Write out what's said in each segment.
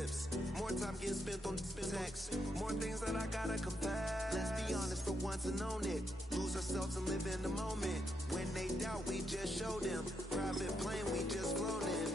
tips. More time getting spent on text. More things that I gotta confess. Let's be honest for once and own it. Lose ourselves and live in the moment. When they doubt, we just show them. Private plane, we just flown in.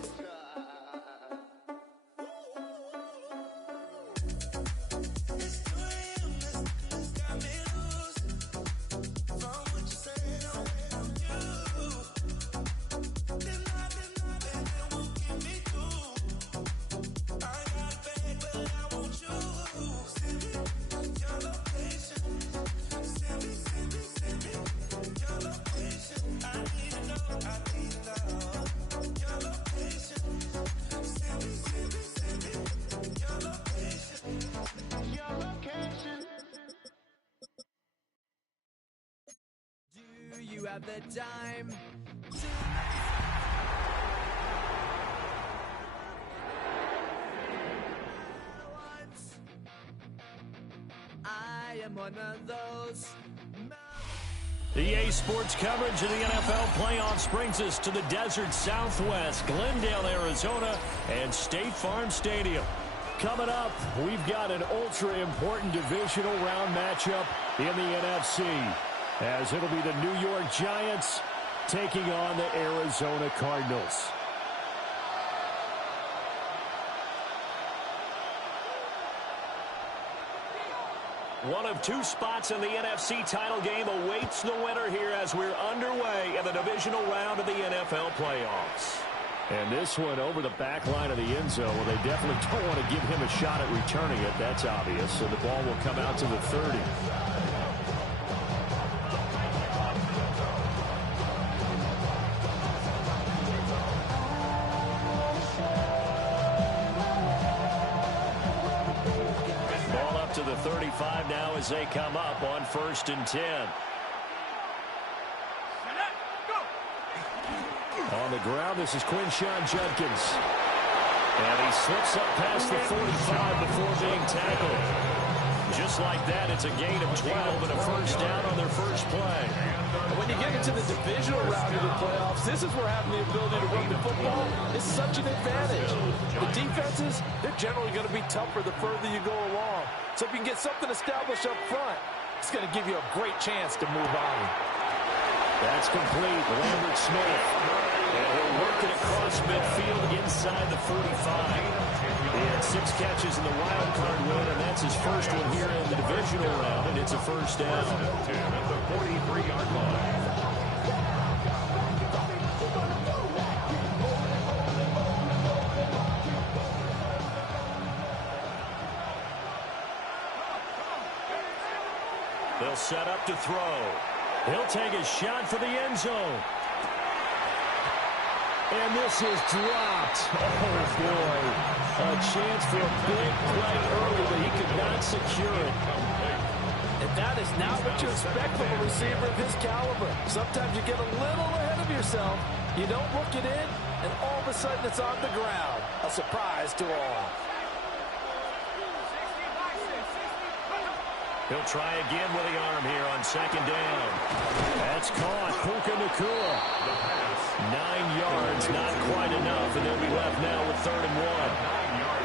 At the time I am one of those. EA Sports coverage of the NFL playoffs brings us to the desert Southwest, Glendale, Arizona, and State Farm Stadium. Coming up, we've got an ultra-important divisional round matchup in the NFC, as it'll be the New York Giants taking on the Arizona Cardinals. One of two spots in the NFC title game awaits the winner here as we're underway in the divisional round of the NFL playoffs. And this one over the back line of the end zone. Well, they definitely don't want to give him a shot at returning it. That's obvious. So the ball will come out to the 30. To the 35 now as they come up on 1st and 10. On the ground, this is Quinshon Judkins. And he slips up past the 45 before being tackled. Just like that, it's a gain of 12 and a first down on their first play. When you get into the divisional round of the playoffs, this is where having the ability to run the football is such an advantage. The defenses, they're generally going to be tougher the further you go along. So if you can get something established up front, it's going to give you a great chance to move on. That's complete. Lambert Smith. And he'll work it across midfield inside the 45. He had 6 catches in the wild card win, and that's his first one here in the divisional round, and it's a first down. At the 43-yard line. They'll set up to throw. He'll take a shot for the end zone. And this is dropped. Oh, boy. A chance for a big play early, but he could not secure it. And that is not what you expect from a receiver of his caliber. Sometimes you get a little ahead of yourself. You don't look it in, and all of a sudden it's on the ground. A surprise to all. He'll try again with the arm here on 2nd down. That's caught. Puka Nacua. 9 yards, not quite enough, and they'll be left now with 3rd and 1.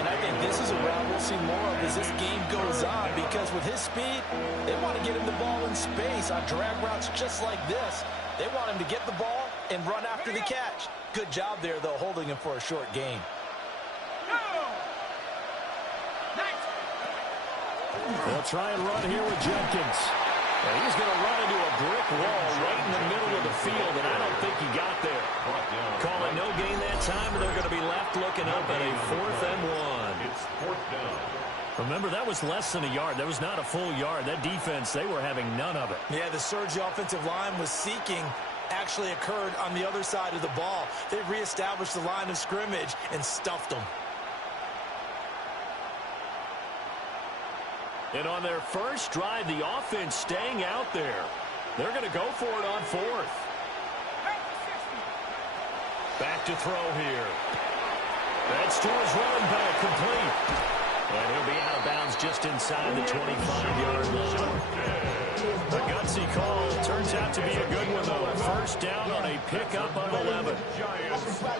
And I think this is a route we'll see more of as this game goes on, because with his speed, they want to get him the ball in space on drag routes just like this. They want him to get the ball and run after the catch. Good job there, though, holding him for a short gain. They'll try and run here with Judkins. And he's going to run into a brick wall right in the middle of the field, and I don't think he got there. Call it no gain that time, and they're going to be left looking up at a 4th and 1. It's 4th down. Remember, that was less than a yard. That was not a full yard. That defense, they were having none of it. Yeah, the surge the offensive line was seeking actually occurred on the other side of the ball. They reestablished the line of scrimmage and stuffed them. And on their first drive, the offense staying out there. They're going to go for it on 4th. Back to throw here. That's to his running back, complete. And he'll be out of bounds just inside the 25-yard line. A gutsy call. Turns out to be a good one, though. First down on a pickup of 11.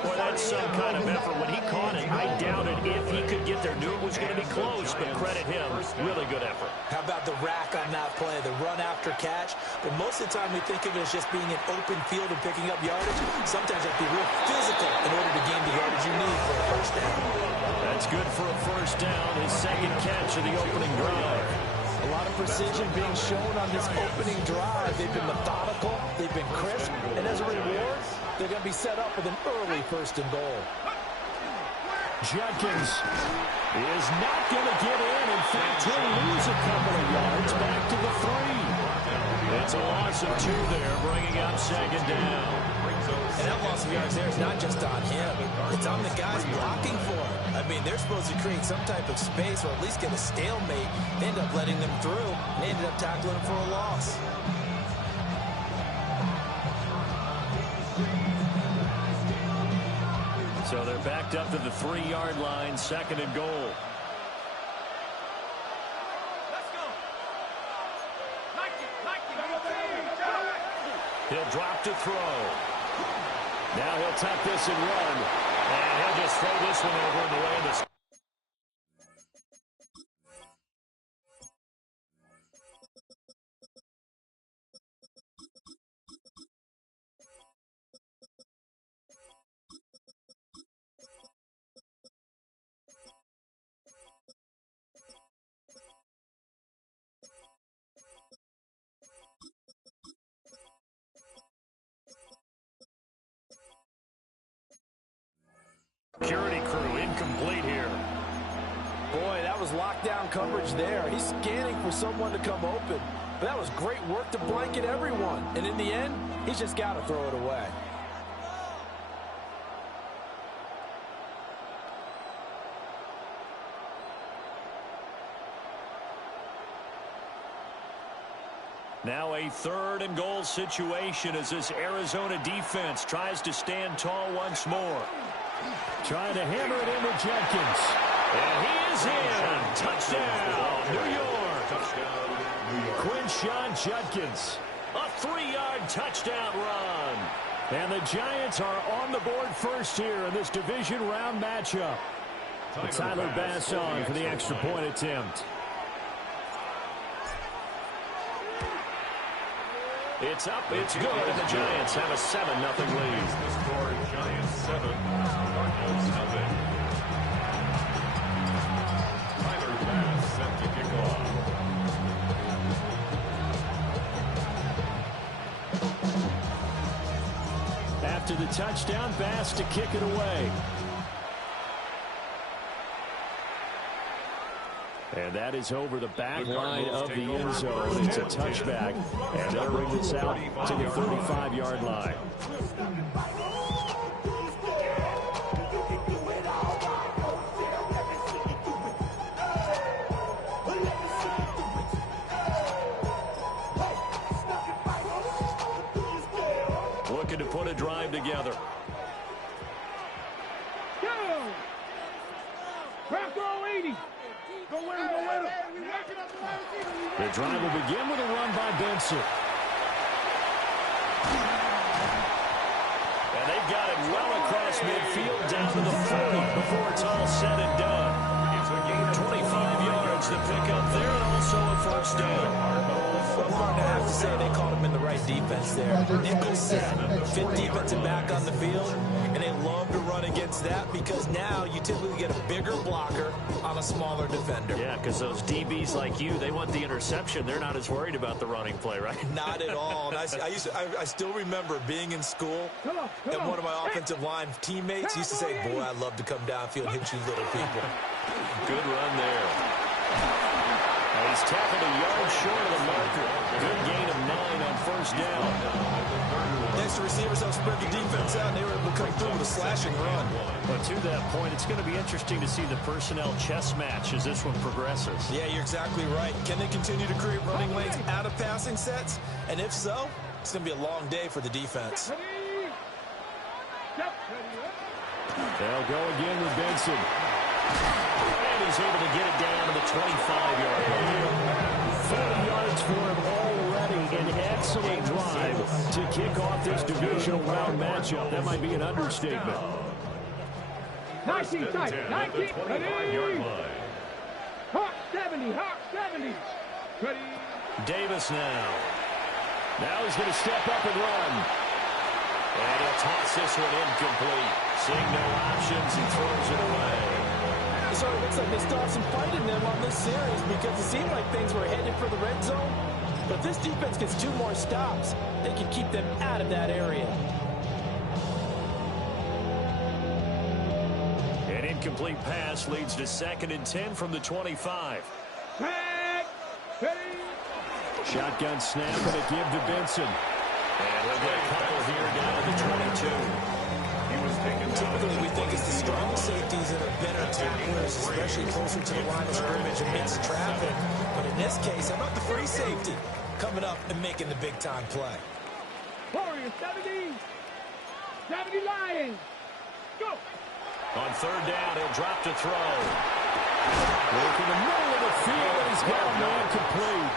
Boy, that's some kind of effort. When he caught it, I doubted if he could get there. Knew it was going to be close, but credit him. Really good effort. How about the rack on that play, the run after catch? But most of the time we think of it as just being an open field and picking up yardage. Sometimes you have to be real physical in order to gain the yardage you need for a first down. That's good for a first down. His second catch of the opening drive. A lot of precision being shown on this opening drive. They've been methodical, they've been crisp, and as a reward, they're going to be set up with an early first and goal. Judkins is not going to get in. In fact, he'll lose a couple of yards back to the 3. It's a loss of 2 there, bringing up second down. And that loss of yards there is not just on him. It's on the guys blocking for him. I mean, they're supposed to create some type of space or at least get a stalemate. They end up letting them through. They ended up tackling him for a loss. So they're backed up to the 3-yard line, second and goal. He'll drop to throw. Now he'll tuck this and run. And he'll just throw this one over in the way of the... Security crew incomplete here. Boy, that was lockdown coverage there. He's scanning for someone to come open. But that was great work to blanket everyone. And in the end, he's just got to throw it away. Now a third and goal situation as this Arizona defense tries to stand tall once more. Trying to hammer it into Jenkins. And he is in. Touchdown, New York. Quinshon Judkins. A 3-yard touchdown run. And the Giants are on the board first here in this division round matchup. Tyler Bass on for the extra point attempt. It's up, it's good, and the Giants have a 7-0 lead. The score, Giants 7, Cardinals 0. Tyler Bass set to kick off. After the touchdown, Bass to kick it away. And that is over the back line of the end zone. It's a touchback, and they'll bring this out to the 35-yard line. Looking to put a drive together. The drive will begin with a run by Benson. And they've got it well across midfield down to the 40 before it's all said and done. 25 yards to pick up there, and also a first down. I have to say they caught him in the right defense there. Nickel set, fit defensive back on the field, and they love to run against that because now you typically get a bigger blocker on a smaller defender. Yeah, because those DBs like you, they want the interception. They're not as worried about the running play, right? Not at all. And I still remember being in school, and one of my offensive line teammates used to say, boy, I'd love to come downfield and hit you little people. Good run there. And he's tackled a yard short of the marker. Good gain of 9 on first down. Next to receivers help spread the defense out, and they were able to come through with a slashing run. But to that point, it's going to be interesting to see the personnel chess match as this one progresses. Yeah, you're exactly right. Can they continue to create running lanes out of passing sets? And if so, it's going to be a long day for the defense. They'll go again with Benson. And he's able to get it down to the 25-yard line. 40 yards for him already. An excellent drive to kick off this divisional round matchup. That might be an understatement. 19, 19, ready. Hawk 70, Hawk 70. Ready. Davis now. Now he's going to step up and run. And he'll toss this one incomplete. Seeing no options, he throws it away. So it looks like they still have some fight in them on this series because it seemed like things were headed for the red zone. But if this defense gets 2 more stops, they can keep them out of that area. An incomplete pass leads to 2nd and 10 from the 25. Shotgun snap and a give to Benson. And he'll get a couple here down to the 22. Typically, we think it's the strong safeties that are better tacklers, especially closer to the line of scrimmage amidst traffic. But in this case, how about the free safety coming up and making the big-time play? Warriors 70. 70 Lions. Go. On 3rd down, he'll drop to throw. Look in the middle of the field, and he's got a man complete.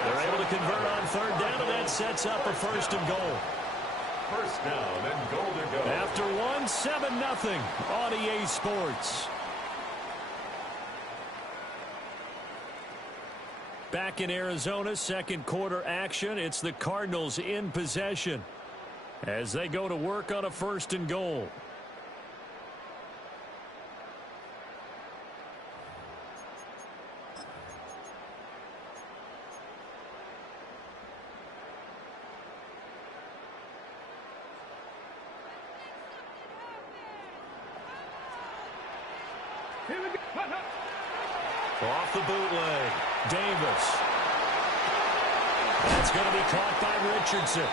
They're able to convert on 3rd down, and that sets up a 1st and goal. First down and goal to go. After 1, 7-0 on EA Sports. Back in Arizona, 2nd quarter action. It's the Cardinals in possession as they go to work on a 1st and goal. Off the bootleg, Davis. That's going to be caught by Richardson.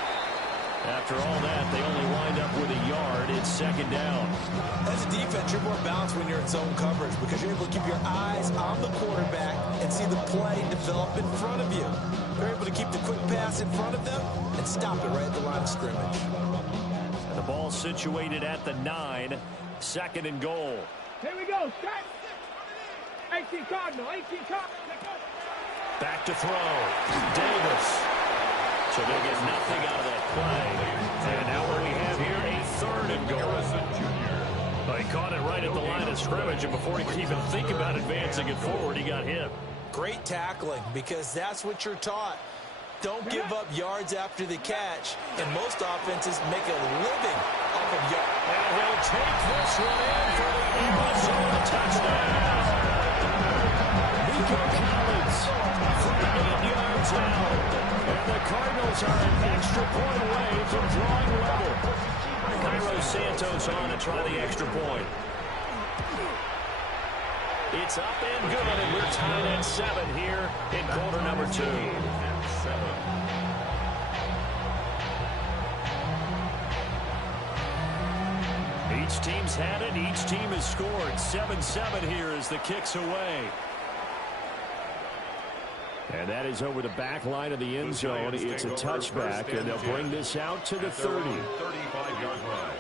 After all that, they only wind up with a yard. It's 2nd down. As a defense, you're more balanced when you're in zone coverage because you're able to keep your eyes on the quarterback and see the play develop in front of you. You're able to keep the quick pass in front of them and stop it right at the line of scrimmage. And the ball situated at the 9, 2nd and goal. Here we go. Start. 18 Cardinal. 18 Cardinal. Back to throw. Davis. So they'll get nothing out of that play. And now what we have here, a 3rd and goal. Well, he caught it right at the line of scrimmage, and before he could even think about advancing it forward, he got hit. Great tackling because that's what you're taught. Don't give up yards after the catch, and most offenses make a living off of yards. And he'll take this one in for the Arizona touchdown. Nico Collins from 8 yards out. And the Cardinals are an extra point away from drawing level. Cairo Santos on to try the extra point. It's up and good, and we're tied at 7 here in quarter number 2. Each team's had it. Each team has scored. 7-7 here as the kick's away. And that is over the back line of the end zone. It's a touchback, and they'll bring this out to the 30. 35-yard line.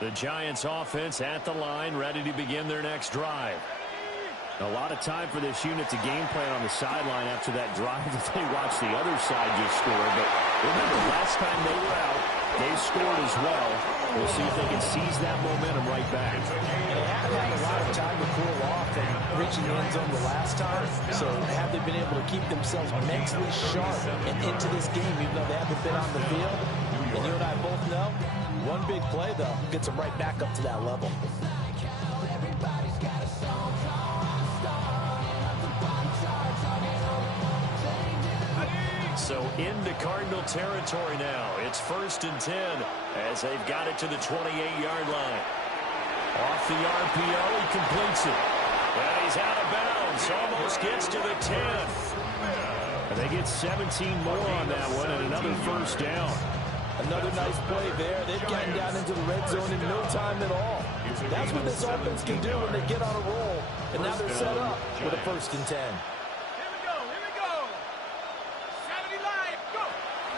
The Giants offense at the line, ready to begin their next drive. A lot of time for this unit to game plan on the sideline after that drive that they watched the other side just score. But remember, last time they were out, they scored as well. We'll see if they can seize that momentum right back. They have had a lot of time to cool off and reaching the end zone the last time. So have they been able to keep themselves mentally sharp and into this game, even though they haven't been on the field? And you and I both know, one big play, though, gets them right back up to that level. So into Cardinal territory now. It's 1st and 10 as they've got it to the 28-yard line. Off the RPO, he completes it. And he's out of bounds. Almost gets to the 10. And they get 17 more on that one and another 1st down. Another nice play there. They've gotten down into the red zone in no time at all. That's what this offense can do when they get on a roll. And now they're set up with a 1st and 10.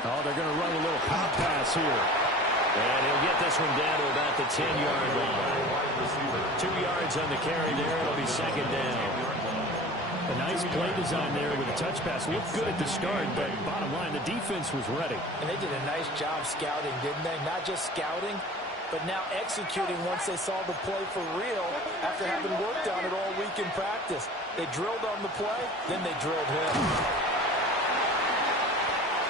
Oh, they're going to run a little pop pass here. And he'll get this one down to about the 10-yard line. 2 yards on the carry there. It'll be second down. A nice play design there with a touch pass. Looked good at the start, but bottom line, the defense was ready. And they did a nice job scouting, didn't they? Not just scouting, but now executing once they saw the play for real after having worked on it all week in practice. They drilled on the play, then they drilled him.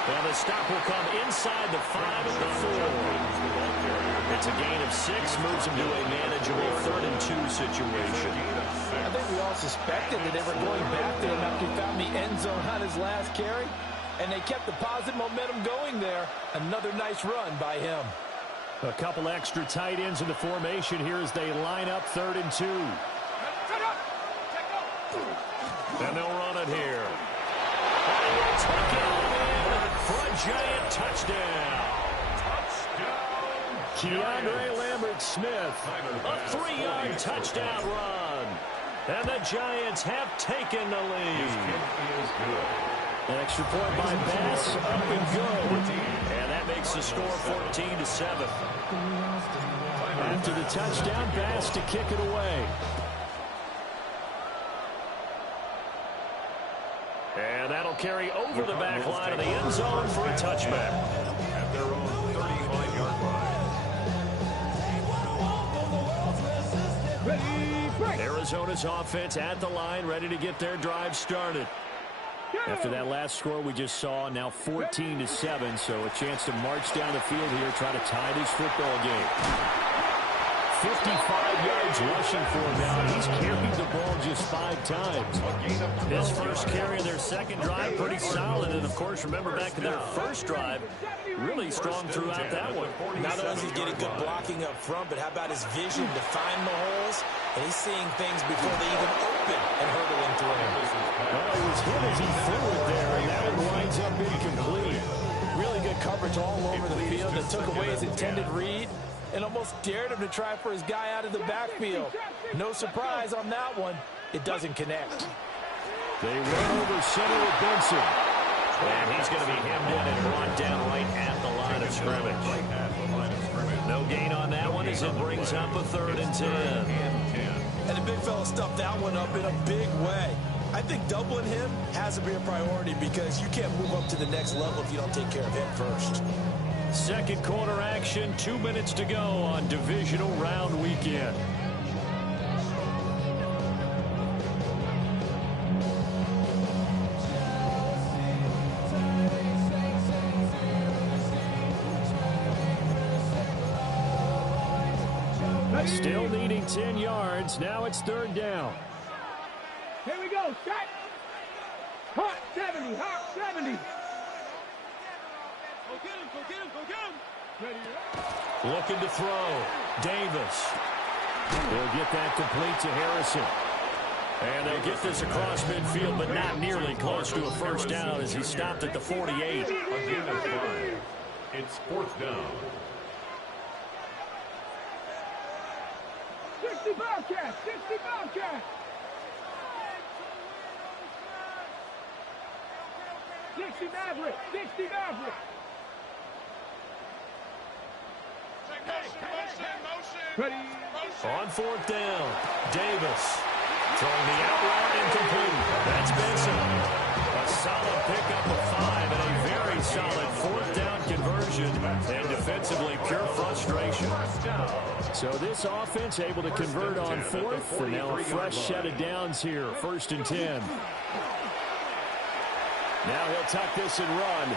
Well, the stop will come inside the 5 of the 4. It's a gain of 6, moves them to a manageable 3rd and 2 situation. I think we all suspected that they were going back there after he found the end zone on his last carry, and they kept the positive momentum going there. Another nice run by him. A couple extra tight ends in the formation here as they line up 3rd and 2. And they'll run it here. And he will tuck it on in for a giant touchdown. Keandre Lambert-Smith, a 3-yard touchdown run. And the Giants have taken the lead. An extra point by Bass, up and good. And that makes the score 14-7. After the touchdown, Bass to kick it away. And that'll carry over the back line of the end zone for a touchback. At their own 35-yard line. Arizona's offense at the line, ready to get their drive started. After that last score we just saw, now 14-7, so a chance to march down the field here, try to tie this football game. 55 yards rushing for him now. He's carried the ball just 5 times. His first carry of their second drive, pretty solid. And, of course, remember back to their first drive, really strong throughout that one. Not only is he getting good blocking up front, but how about his vision to find the holes? And he's seeing things before they even open and hurdling through him. Well, it was hit as he threw it there, and that one winds up incomplete. Really good coverage all over the field that took away his intended read and almost dared him to try for his guy out of the backfield. No surprise on that one. It doesn't connect. They run over center with Benson. And he's going to be hemmed in and brought down right at the line of scrimmage. No gain on that one as it brings up a 3rd and 10. And the big fella stuffed that one up in a big way. I think doubling him has to be a priority because you can't move up to the next level if you don't take care of him first. Second quarter action, 2 minutes to go on divisional round weekend. Still needing 10 yards. Now it's 3rd down. Here we go. Set. Hot 70. Hot 70. Go get him. Go get him. Go get him. Ready. Looking to throw. Davis. They'll get that complete to Harrison. And they'll get this across midfield, but not nearly close to a first down as he stopped at the 48. Again at 5. It's 4th down. 60 Bobcats. 60 Bobcats. 60 Maverick. 60 Maverick. Ready. On 4th down, Davis throwing the out route incomplete. That's Benson. A solid pickup of 5 and a very solid 4th down conversion. And defensively, pure frustration. So this offense able to convert on 4th. And now a fresh set of downs here. 1st and 10. Now he'll tuck this and run.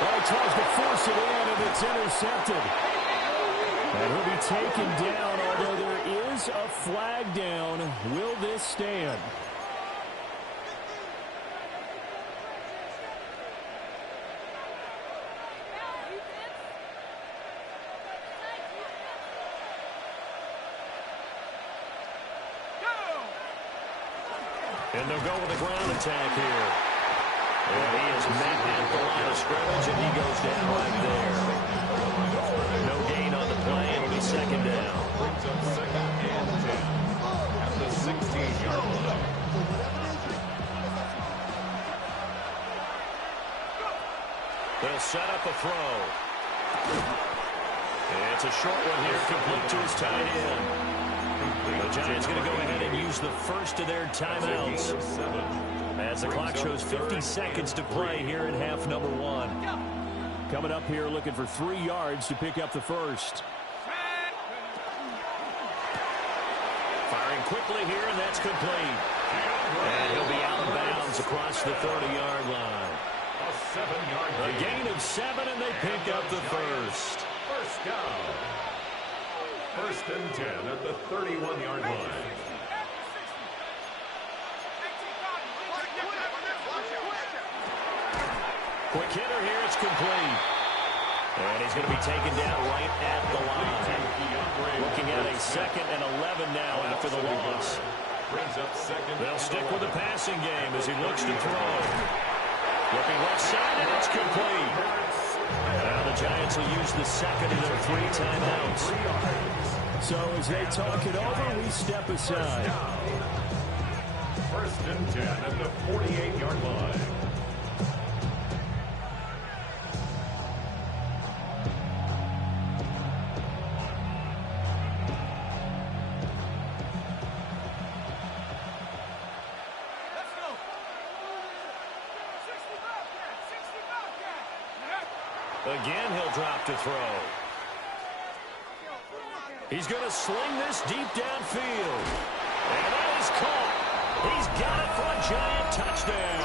Well, he tries to force it in, and it's intercepted. And he'll be taken down, although there is a flag down. Will this stand? And they'll go with a ground attack here. And he is met at the line of scrimmage, and he goes down right there. No gain on the play. It'll be 2nd down. Brings up 2nd and 10 at the 16-yard line. They'll set up a throw. It's a short one here, complete to his tight end. The Giants going to go ahead and use the first of their timeouts, as the clock shows 50 seconds to play here in half number 1. Coming up here looking for 3 yards to pick up the first. Firing quickly here, and that's complete. And he'll be out of bounds across the 30-yard line. A gain of 7, and they pick up the first. First down. 1st and 10 at the 31-yard line. Quick hitter here, it's complete. And he's going to be taken down right at the line. Looking at a 2nd and 11 now after the loss. They'll stick with the passing game as he looks to throw. Looking left side, and it's complete. Now the Giants will use the 2nd of their 3 timeouts. So as they talk it over, we step aside. 1st and 10 at the 48-yard line. Again, he'll drop to throw. He's going to sling this deep downfield. And that is caught. He's got it for a Giant touchdown.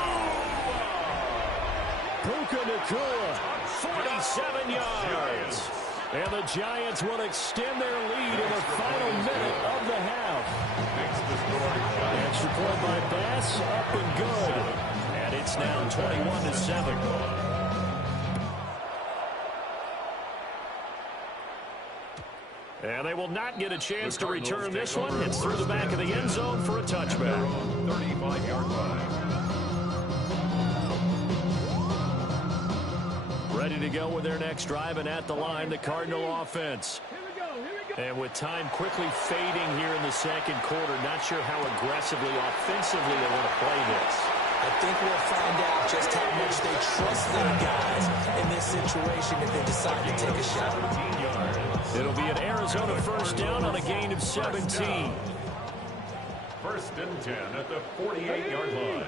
Puka Nacua, 47 yards. And the Giants will extend their lead in the final minute of the half. Extra point by Bass, up and good. And it's now 21-7. And they will not get a chance to return this one. It's through the back of the end zone for a touchback. 35-yard line. Ready to go with their next drive, and at the line, the Cardinal offense. And with time quickly fading here in the 2nd quarter, not sure how aggressively, offensively they want to play this. I think we'll find out just how much they trust their guys in this situation if they decide to take a shot. It'll be an Arizona 1st down on a gain of 17. 1st and 10 at the 48-yard line.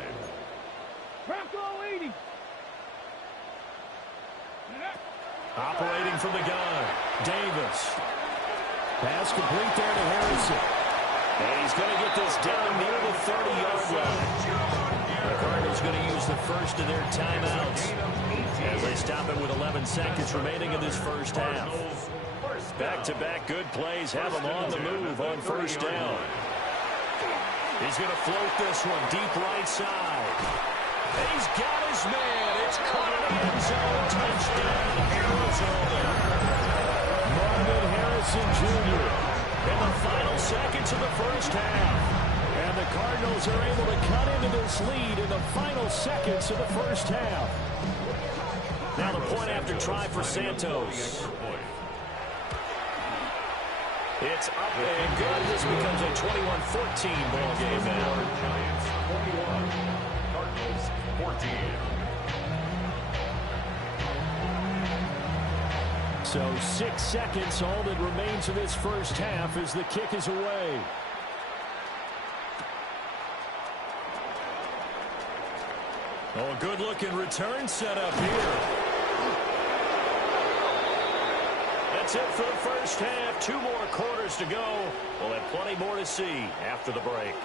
Operating from the gun, Davis. Pass complete there to Harrison. And he's going to get this down near the 30-yard line. The Cardinals going to use the first of their timeouts as they stop it with 11 seconds remaining in this first half. Back-to-back good plays have him on the move on 1st down. He's going to float this one deep right side. And he's got his man. It's caught in the end zone. Touchdown, Arizona. Marvin Harrison Jr. in the final seconds of the first half. And the Cardinals are able to cut into this lead in the final seconds of the first half. Now the point after try for Santos. It's up and good. This becomes a 21-14 ball game now. Giants 21, Cardinals 14. So 6 seconds, all that remains of this first half as the kick is away. Oh, good-looking return set up here. That's it for the first half. 2 more quarters to go. We'll have plenty more to see after the break.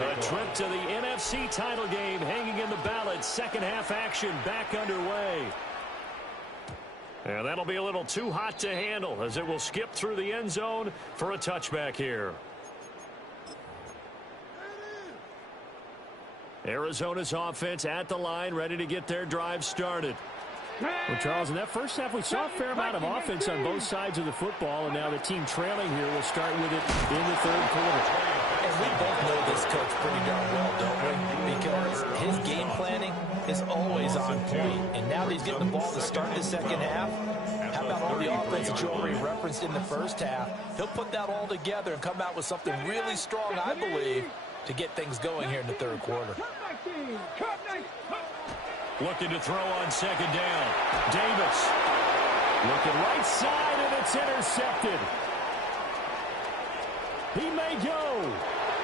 A trip to the NFC title game hanging in the balance. Second half action back underway. And that'll be a little too hot to handle as it will skip through the end zone for a touchback here. Arizona's offense at the line, ready to get their drive started. Well, Charles, in that first half, we saw a fair amount of offense on both sides of the football, and now the team trailing here will start with it in the 3rd quarter. And we both know this coach pretty darn well, don't we? Because his game planning is always on point. And now that he's getting the ball to start the second half, how about all the offense that you already referenced in the first half? He'll put that all together and come out with something really strong, I believe, to get things going here in the third quarter. Looking to throw on second down. Davis. Looking right side, and it's intercepted. He may go.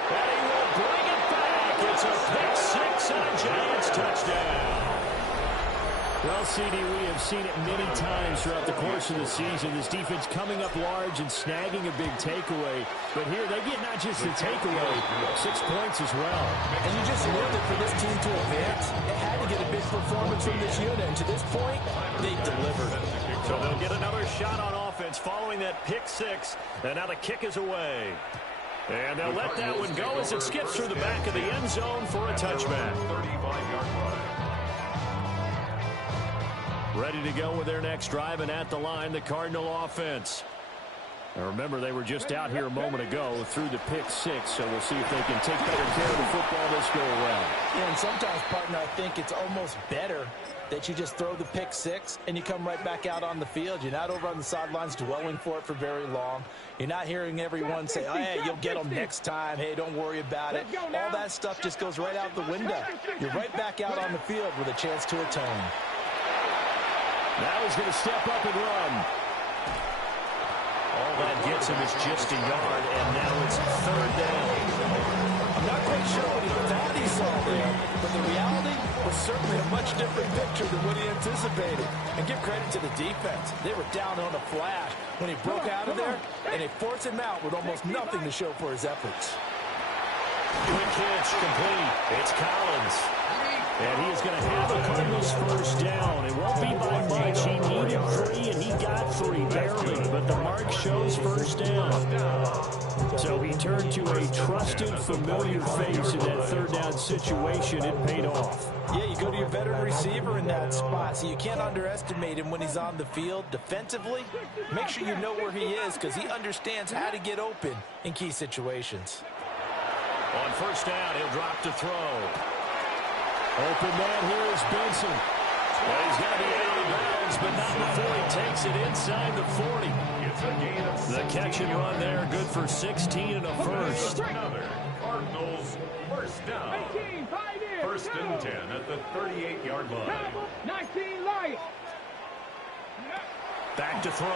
And he will bring it back. It's a pick six and a Giants touchdown. Well, CD, we have seen it many times throughout the course of the season. This defense coming up large and snagging a big takeaway. But here, they get not just the takeaway, 6 points as well. And you just knew that for this team to advance, it had to get a big performance from this unit. And to this point, they've delivered. So they'll get another shot on offense following that pick six. And now the kick is away. And they'll let that one go as it skips through the back of the end zone for a touchback. 35-yard line. Ready to go with their next drive, and at the line, the Cardinal offense. Now remember, they were just out here a moment ago through the pick six, so we'll see if they can take better care of the football this go around. Yeah, and sometimes, partner, I think it's almost better that you just throw the pick six and you come right back out on the field. You're not over on the sidelines dwelling for it for very long. You're not hearing everyone say, oh, hey, you'll get them next time. Hey, don't worry about it. All that stuff just goes right out the window. You're right back out on the field with a chance to atone. Now he's going to step up and run. All that gets him is just a yard, and now it's third down. I'm not quite sure what he thought he saw there, but the reality was certainly a much different picture than what he anticipated. And give credit to the defense. They were down on a flash when he broke out of there, and they forced him out with almost nothing to show for his efforts. Quick hitch, complete. It's Collins. And he is going to have the Cardinals first down. It won't be by much. He needed 3, and he got 3 barely. But the mark shows first down. So he turned to a trusted, familiar face in that third down situation. It paid off. Yeah, you go to your veteran receiver in that spot, so you can't underestimate him when he's on the field. Defensively, make sure you know where he is because he understands how to get open in key situations. On first down, he'll drop to throw. Open man here is Benson. Well, he's going to be out of bounds, but not before he takes it inside the 40. The catch and run there, good for 16 and a first. Another Cardinals first down. 1st and 10 at the 38-yard line. 19 Lions. Back to throw.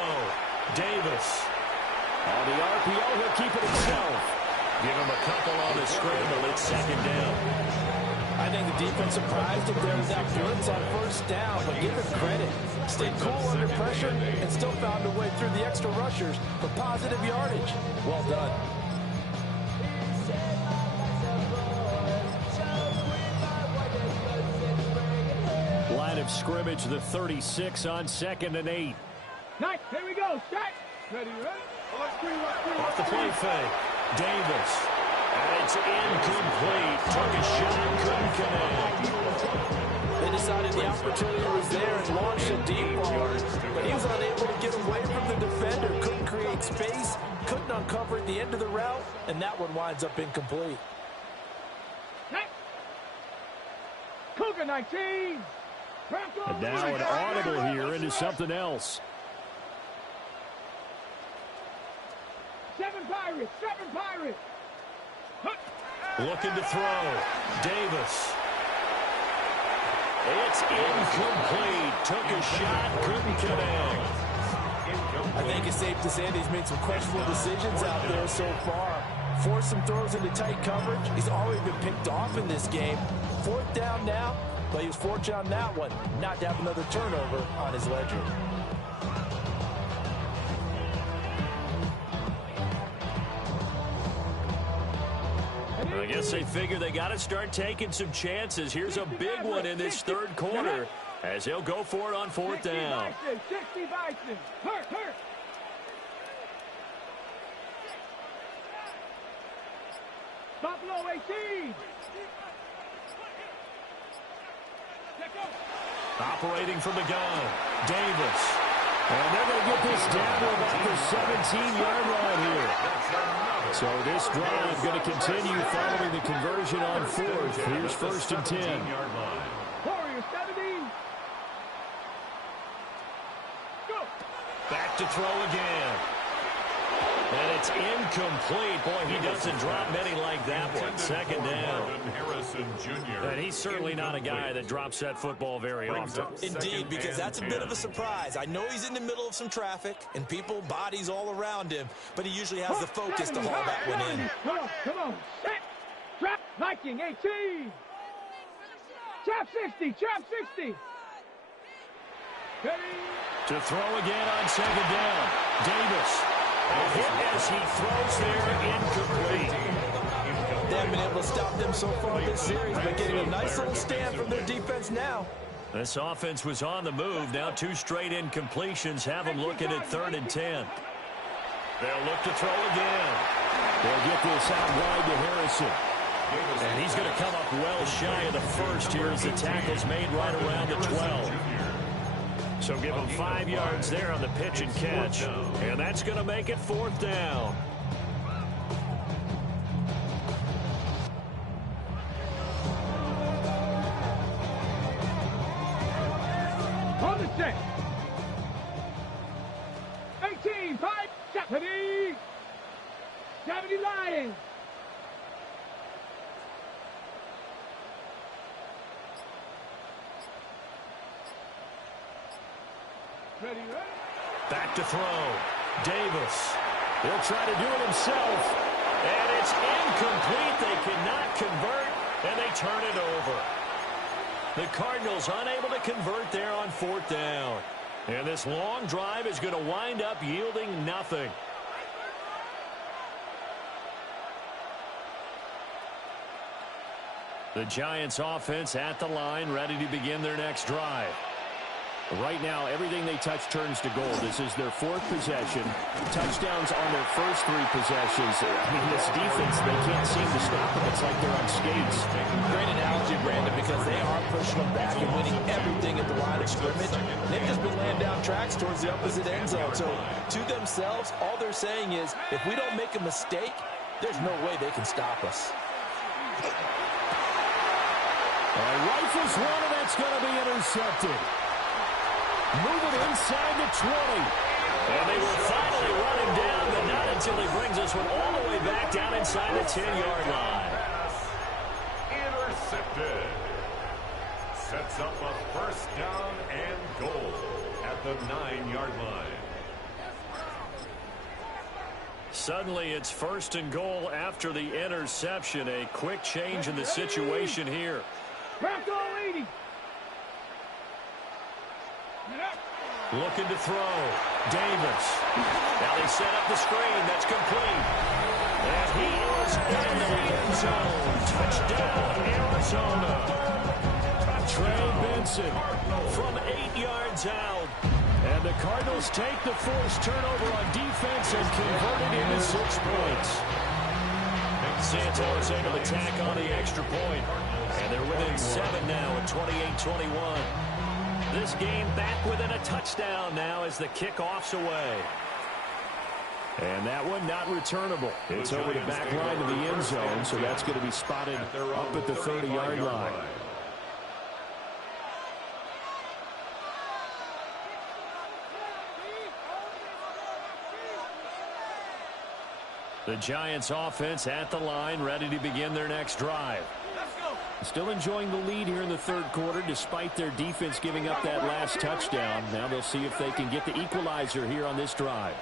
Davis. On the RPO, he'll keep it himself. Give him a couple on the scramble. It's second down. I think the defense surprised him there with that blitz on first down, but give him credit. Stayed cool under pressure and still found a way through the extra rushers for positive yardage. Well done. Line of scrimmage, the 36 on 2nd and 8. Nice. Here we go. Strike. Ready, ready. Off the play fake. Davis. And it's incomplete. Took a shot, couldn't connect. They decided the opportunity was there and launched a deep ball, but he was unable to get away from the defender. Couldn't create space, couldn't uncover at the end of the route, and that one winds up incomplete. Cougar 19. And now an audible here into something else. 7 Pirates. 7 Pirates. Looking to throw. Davis. It's incomplete. Took a shot, couldn't connect. I think it's safe to say that he's made some questionable decisions out there so far. Forced some throws into tight coverage. He's already been picked off in this game. 4th down now, but he was fortunate on that one not to have another turnover on his ledger. I guess they figure they got to start taking some chances. Here's a big one in this third quarter as he'll go for it on 4th down. 60 Bison. Hurt. Buffalo 18. Operating from the gun, Davis. And they're going to get this down to about the 17-yard line here. So this drive going to continue following the conversion on 4th. Here's 1st and 10. Warriors 17. Go. Back to throw again. And it's incomplete. Boy, he doesn't drop many like that one. second down. Harrison Jr. And he's certainly not a guy that drops that football very often. Indeed, because that's a bit of a surprise. I know he's in the middle of some traffic and people, bodies all around him, but he usually has the focus to haul that one in. Come on. Set. Trap. Viking 18. Trap 60. Trap 60. Ready. To throw again on second down. Davis. A hit as he throws there, incomplete. They haven't been able to stop them so far this series, but getting a nice little stand from their defense now. This offense was on the move. Now 2 straight incompletions have them looking at 3rd and 10. They'll look to throw again. They'll get this out wide to Harrison. And he's going to come up well shy of the first here as the tackle's made right around the 12. So give him 5 yards there on the pitch and catch. And that's going to make it 4th down. On the set. 18, 5, 70. 70 Lions. Ready. Back to throw. Davis. He'll try to do it himself. And it's incomplete. They cannot convert, and they turn it over. The Cardinals unable to convert there on 4th down. And this long drive is going to wind up yielding nothing. The Giants offense at the line, ready to begin their next drive. Right now, everything they touch turns to gold. This is their 4th possession. Touchdowns on their first 3 possessions. I mean, this defense, they can't seem to stop them. It's like they're on skates. Great analogy, Brandon, because they are pushing them back and winning everything at the line of scrimmage. They've just been laying down tracks towards the opposite end zone. So, to themselves, all they're saying is, if we don't make a mistake, there's no way they can stop us. Rifles one, and that's going to be intercepted. Move it inside the 20. And they will finally run him down, but not until he brings us one all the way back down inside the 10-yard line. Intercepted. Sets up a 1st down and goal at the 9-yard line. Suddenly it's 1st and goal after the interception. A quick change in the situation here. Crack all 80. Looking to throw. Davis. Now they set up the screen. That's complete. And he is in the end zone. Touchdown, Arizona. Trey Benson from 8 yards out. And the Cardinals take the forced turnover on defense and convert it into 6 points. Santos able to tack on the extra point. And they're within 7 now at 28-21. This game back within a touchdown now as the kickoff's away. And that one not returnable. It's over the back line of the end zone, so that's going to be spotted up at the 30-yard line. The Giants offense at the line, ready to begin their next drive. Still enjoying the lead here in the 3rd quarter despite their defense giving up that last touchdown. Now they'll see if they can get the equalizer here on this drive.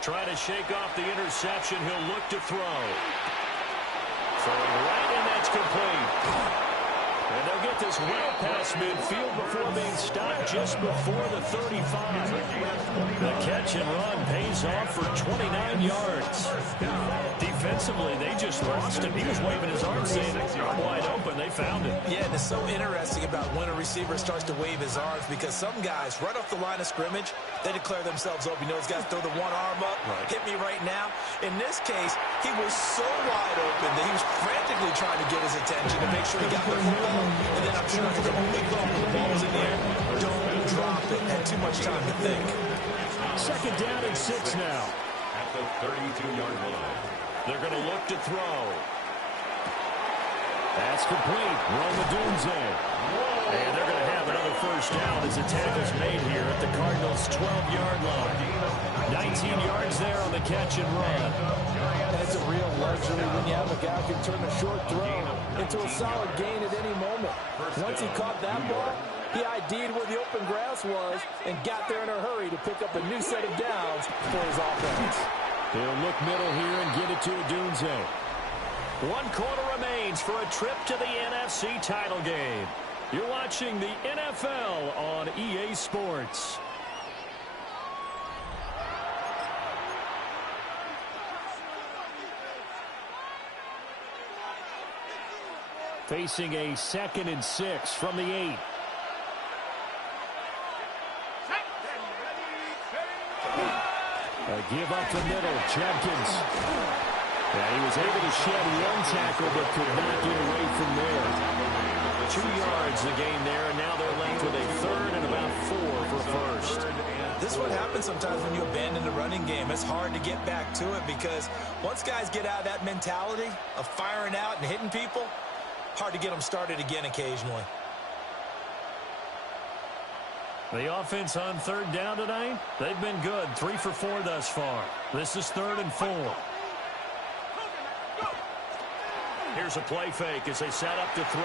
Trying to shake off the interception. He'll look to throw. Throwing right, and that's complete. And they'll get this well past midfield before being stopped just before the 35. The catch and run pays off for 29 yards. Defensively, they just lost him. He was waving his arms saying, I'm wide open. They found him. Yeah, and it's so interesting about when a receiver starts to wave his arms because some guys, right off the line of scrimmage, they declare themselves open. You know, those guys throw the one arm up, hit me right now. In this case, he was so wide open that he was frantically trying to get his attention to make sure he got the football. And then I'm sure his only thought when the ball was in the air, don't drop it. Had too much time to think. 2nd down and 6 now. At the 32-yard line. They're going to look to throw. That's complete. Romadunze. And they're going to have another 1st down as the tackle's made here at the Cardinals' 12-yard line. 19 yards there on the catch and run. And it's a real luxury unfortunately, when you have a guy who can turn a short throw into a solid gain at any moment. Once he caught that ball, he ID'd where the open grass was and got there in a hurry to pick up a new set of downs for his offense. He'll look middle here and get it to Odunze. 1 quarter remains for a trip to the NFC title game. You're watching the NFL on EA Sports. Facing a 2nd and 6 from the 8. A give up the middle, Judkins. Yeah, he was able to shed 1 tackle but could not get away from there. 2 yards the gain there, and now they're left with a 3rd and about 4 for first. This is what happens sometimes when you abandon the running game. It's hard to get back to it because once guys get out of that mentality of firing out and hitting people, hard to get them started again occasionally. The offense on 3rd down tonight, they've been good. 3 for 4 thus far. This is 3rd and 4. Here's a play fake as they set up to throw.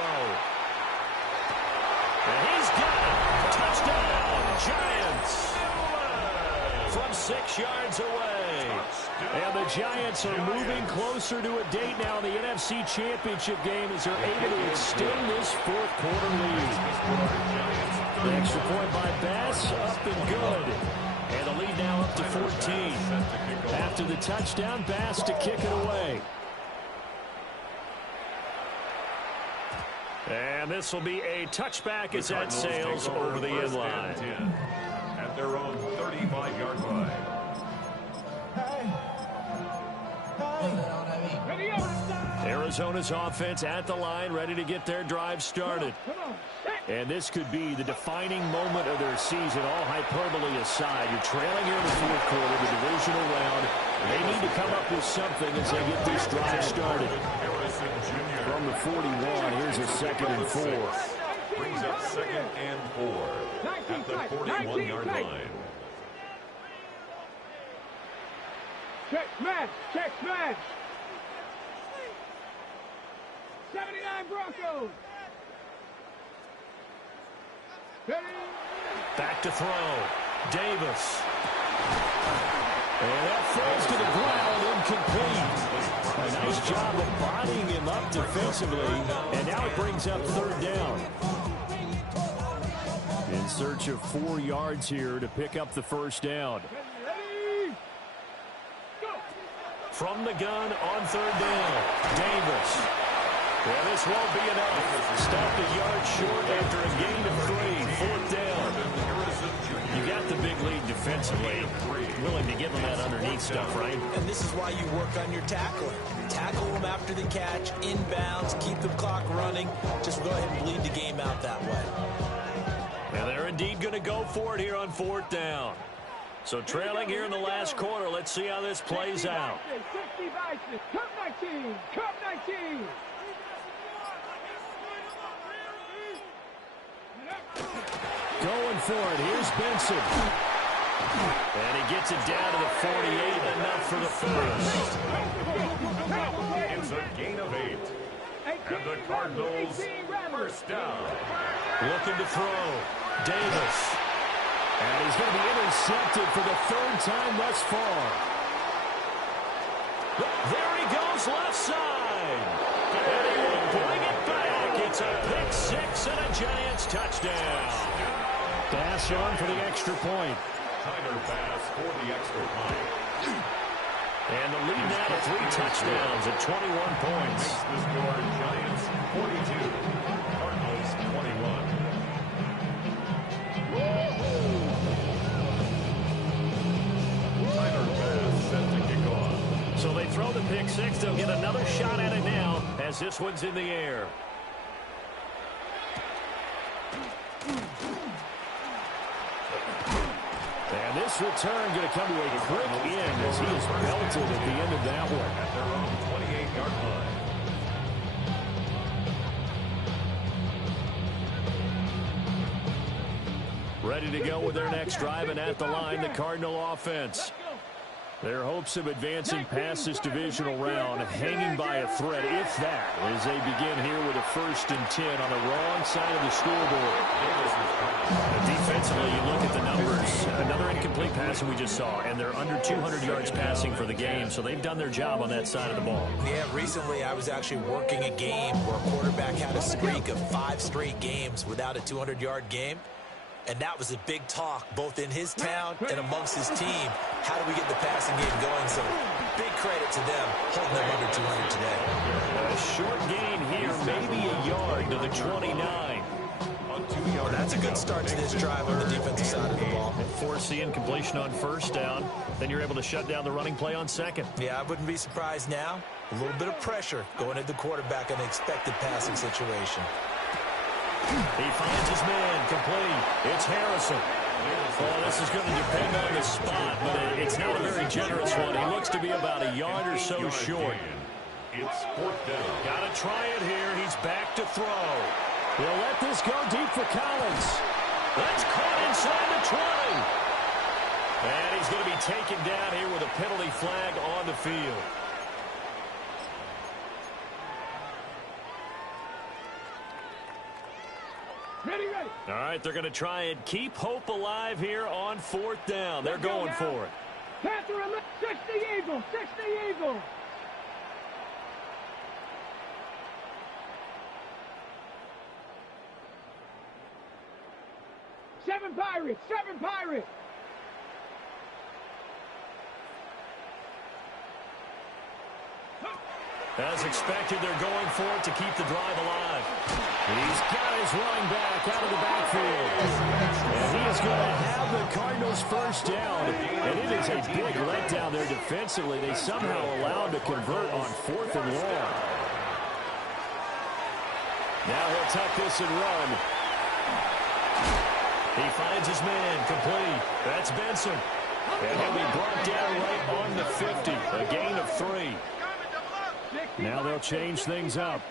And he's got it. Touchdown, Giants. From 6 yards away. And the Giants are moving closer to a date now in the NFC Championship game as they're able to extend this 4th quarter lead. The extra point by Bass, up and good. And the lead now up to 14. After the touchdown, Bass to kick it away. And this will be a touchback as that sails over the end line. At their own 35-yard line. Arizona's offense at the line, ready to get their drive started. And this could be the defining moment of their season, all hyperbole aside. You're trailing here in the 4th quarter, the divisional round. They need to come up with something as they get this drive started. From the 41, here's a 2nd and 4. Brings up 2nd and 4 at the 41-yard line. Check smash, check smash. 79 Broncos. Back to throw. Davis. And that falls to the ground, incomplete. A nice job of bodying him up defensively, and now it brings up 3rd down. In search of 4 yards here to pick up the 1st down. From the gun on 3rd down, Davis. Well, this won't be enough. Stopped a yard short after a gain of 3. 4th down. You got the big lead defensively. Willing to give them that underneath stuff, right? And this is why you work on your tackling. Tackle them after the catch, inbounds, keep the clock running. Just go ahead and bleed the game out that way. And they're indeed going to go for it here on 4th down. So trailing here in the last quarter, let's see how this plays out. 60 Vices, Cup 19, Cup 19. Going for it. Here's Benson. And he gets it down to the 48. Enough for the first. It's a gain of 8. And the Cardinals, 1st down. Looking to throw. Davis. And he's going to be intercepted for the 3rd time thus far. There he goes, left side. And he will bring it back. It's a pick 6 and a Giants touchdown. Bass on for the extra point. Tyler Bass for the extra point. And the lead now to 3 touchdowns at 21 points. Makes the score Giants 42, Cardinals 21. Tyler Bass set to kick off. So they throw the pick 6. They'll get another shot at it now as this one's in the air. And this return going to come to a quick end as he is belted at the end of that one. At their own 28-yard line. Ready to go with their next drive, and at the line, the Cardinal offense. Their hopes of advancing past this divisional round hanging by a thread, if that, as they begin here with a 1st and 10 on the wrong side of the scoreboard. Defensively, you look at the numbers. Another incomplete pass that we just saw, and they're under 200 yards passing for the game, so they've done their job on that side of the ball. Yeah, recently I was actually working a game where a quarterback had a streak of 5 straight games without a 200-yard game. And that was a big talk, both in his town and amongst his team. How do we get the passing game going? So big credit to them, holding them under 200 today. A short gain here, maybe a yard to the 29. Well, that's a good start to this drive on the defensive side of the ball. Force the incompletion on 1st down. Then you're able to shut down the running play on 2nd. Yeah, I wouldn't be surprised now. A little bit of pressure going at the quarterback in an expected passing situation. He finds his man, complete. It's Harrison. Well, this is going to depend on the spot, but it's not a very generous one. He looks to be about a yard or so short. It's 4th down. Got to try it here. He's back to throw. He'll let this go deep for Collins. That's caught inside the 20. And he's going to be taken down here with a penalty flag on the field. Ready, ready. All right, they're going to try and keep hope alive here on 4th down. They're going for it. Panther 60 Eagle, 60 Eagle. Seven Pirates, 7 Pirates. As expected, they're going for it to keep the drive alive. He's got his running back out of the backfield. And he is going to have the Cardinals 1st down. And it is a big letdown there defensively. They somehow allowed to convert on 4th and long. Now he'll tuck this and run. He finds his man, complete. That's Benson. And he'll be brought down right on the 50. A gain of 3. Now they'll change things up.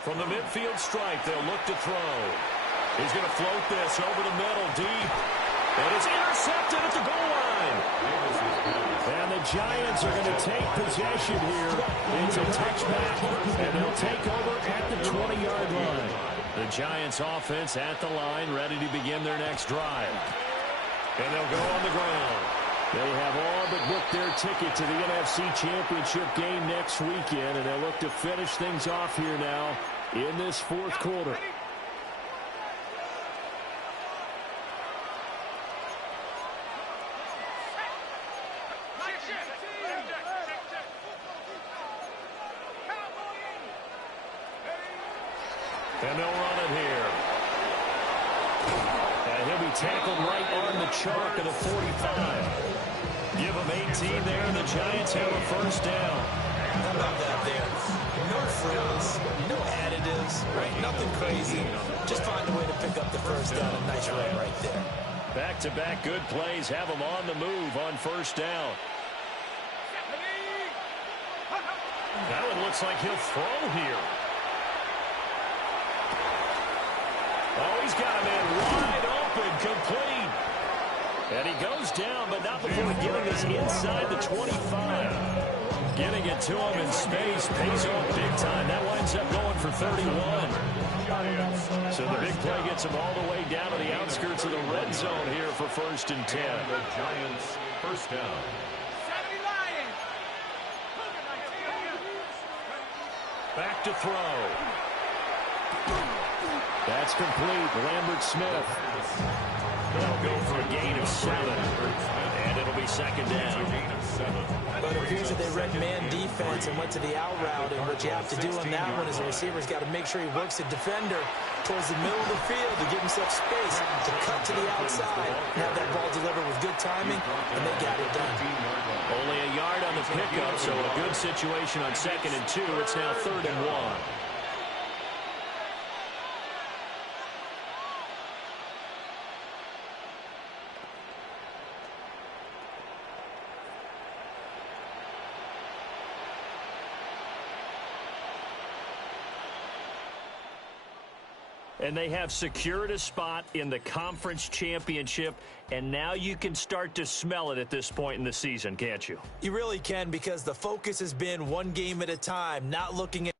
From the midfield stripe, they'll look to throw. He's going to float this over the middle, deep. And it's intercepted at the goal line. And the Giants are going to take possession here. It's a touchback, and they'll take over at the 20-yard line. The Giants offense at the line, ready to begin their next drive. And they'll go on the ground. They have all but booked their ticket to the NFC Championship game next weekend, and they'll look to finish things off here now in this 4th quarter. And they'll run it here. And he'll be tackled right on the chalk of the 45. Give him 18 there, and the Giants have a 1st down. How about that there? No frills, no additives, right? Nothing crazy. Just find a way to pick up the 1st down. A nice run right there. Back-to-back good plays have him on the move on 1st down. That one looks like he'll throw here. Oh, he's got a man wide open, complete. And he goes down, but not before getting us inside the 25. Getting it to him in space pays off big time. That winds up going for 31. So the big play gets him all the way down to the outskirts of the red zone here for 1st and 10. The Giants 1st down. Back to throw. That's complete. Lambert Smith. They'll go for a gain of 7. And it'll be 2nd down. But it appears that they read man defense and went to the out route. And what you have to do on that one is the receiver's got to make sure he works the defender towards the middle of the field to give himself space to cut to the outside and have that ball delivered with good timing, and they got it done. Only a yard on the pickup, so a good situation on 2nd and 2. It's now 3rd and 1. And they have secured a spot in the conference championship, and now you can start to smell it at this point in the season, can't you? You really can, because the focus has been one game at a time, not looking at